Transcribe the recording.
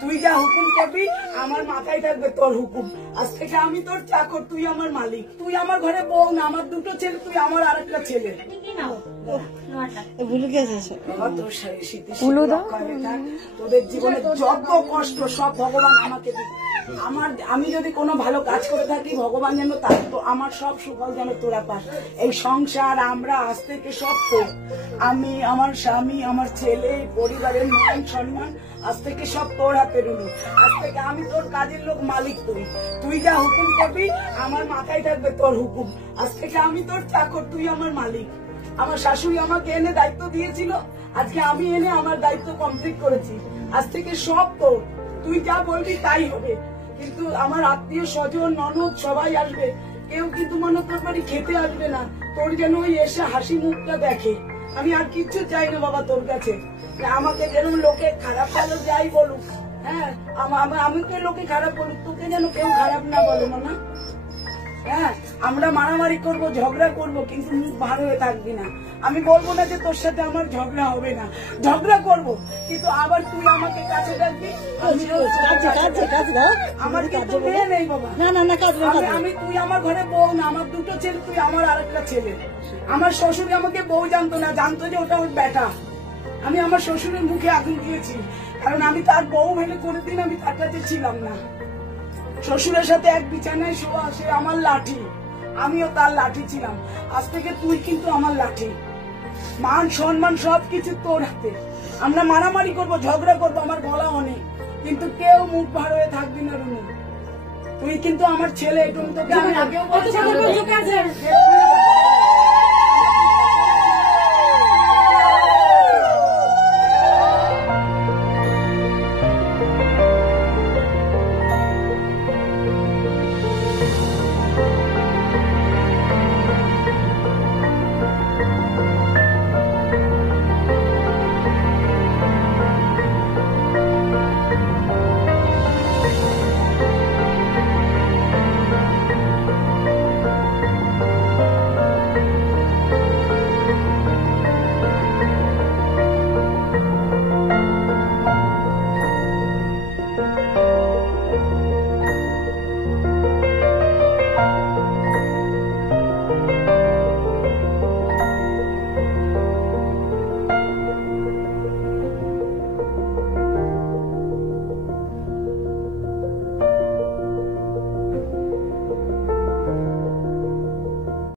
তুই যা হুকুম করবি আমার মাথায় থাকবে তোর হুকুম। আজ থেকে আমি তোর চাকর, তুই আমার মালিক। তুই আমার ঘরে বউ না, আমার দুটো ছেলে, তুই আমার আরেকটা ছেলে। তোদের জীবনে যত কষ্ট সব ভগবান আমাকে দিবে। আমি যদি কোনো ভালো কাজ করে থাকি ভগবান যেন তার তো আমার সব সুফল যেন তোরা পাস। এই সংসার আমরা আজ থেকে সব তোর, আমি আমার স্বামী আমার ছেলে পরিবারের মান সম্মান আজ থেকে সব তোর হাতে রইল। আজ থেকে আমি তোর কাজের লোক, মালিক তুই। তুই যা হুকুম করবি আমার মাথায় থাকবে তোর হুকুম। আজ থেকে আমি তোর চাকর, তুই আমার মালিক। আমার শাশুড়ি আমাকে এনে দায়িত্ব দিয়েছিল, আজকে আমি এনে আমার দায়িত্ব কমপ্লিট করেছি। আজ থেকে সব তোর, তুই যা বলবি তাই হবে। কিন্তু আমার আত্মীয় স্বজন ননদ সবাই আসবে, কেউ কিন্তু মনে তোর বাড়ি খেতে আসবে না। তোর যেন ওই এসে হাসি মুখটা দেখে। আমি আর কিচ্ছু চাই না বাবা তোর কাছে। আমাকে যেন লোকে খারাপ ভালো যাই বলুক, হ্যাঁ আমাকে লোকে খারাপ বলুক, তোকে যেন কেউ খারাপ না বলে না। হ্যাঁ আমরা মারামারি করব ঝগড়া করব, কিন্তু মুখ ভার হয়ে থাকবি না। আমি বলবো না যে তোর সাথে আমার ঝগড়া হবে না, ঝগড়া করব, কিন্তু আবার তুই আমাকে কাছে ডাকবি। আমার কিন্তু মেয়ে নেই বাবা, আমি তুই আমার ঘরে বউ না, আমার দুটো ছেলে, তুই আমার আরেকটা ছেলে। আমার শ্বশুর আমাকে বউ জানতো না, জানতো যে ওটা ওর বেটা। আমি আমার শ্বশুরের মুখে আগুন দিয়েছি, কারণ আমি তার বউ ভেবে কোনোদিন আমি তার কাছে ছিলাম না। শ্বশুরের সাথে এক বিছানায় শোয়া, সে আমার লাঠি, আমিও তার লাঠি ছিলাম। আজ থেকে তুই কিন্তু আমার লাঠি। মান সম্মান সবকিছু তোর হাতে। আমরা মারামারি করব ঝগড়া করবো, আমার গলা অনেক, কিন্তু কেউ মুখ ভার হয়ে থাকবি না রুনু। তুই কিন্তু আমার ছেলে, এটা তোকে আমি আগেও বলেছি।